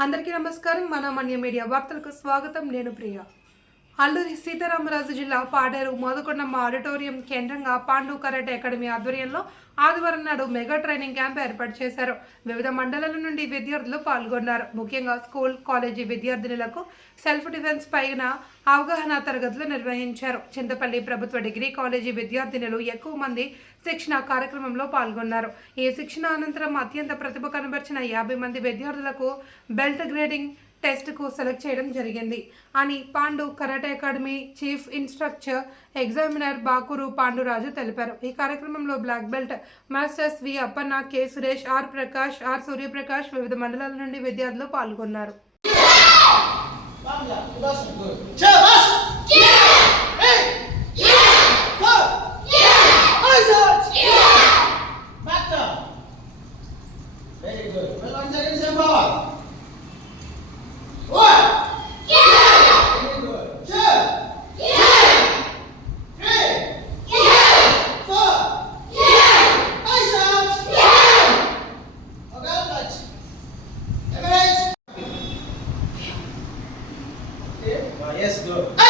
అందరికీ నమస్కారం. మన మన్య మీడియా వార్తలకు స్వాగతం. నేను ప్రియా. అల్లూరి సీతారామరాజు జిల్లా పాడేరు మోదకొండమ్మ ఆడిటోరియం కేంద్రంగా పాండు కరాటే అకాడమీ ఆధ్వర్యంలో ఆదివారం నాడు మెగా ట్రైనింగ్ క్యాంప్ ఏర్పాటు చేశారు. వివిధ మండలాల నుండి విద్యార్థులు పాల్గొన్నారు. ముఖ్యంగా స్కూల్ కాలేజీ విద్యార్థినులకు సెల్ఫ్ డిఫెన్స్ పైన అవగాహన తరగతులు నిర్వహించారు. చింతపల్లి ప్రభుత్వ డిగ్రీ కాలేజీ విద్యార్థినులు ఎక్కువ మంది శిక్షణ కార్యక్రమంలో పాల్గొన్నారు. ఈ శిక్షణ అనంతరం అత్యంత ప్రతిభ కనబరిచిన యాభై మంది విద్యార్థులకు బెల్ట్ గ్రేడింగ్ టెస్ట్కు సెలెక్ట్ చేయడం జరిగింది. అని Pandu karate academy chief instructor examiner Bakuru Panduraju తెలిపారు. ఈ కార్యక్రమంలో black belt masters V Appanna K Suresh R Prakash R Suryaprakash వివిధ మండలాల నుండి విద్యార్థులు పాల్గొన్నారు. Yes, good. Ah!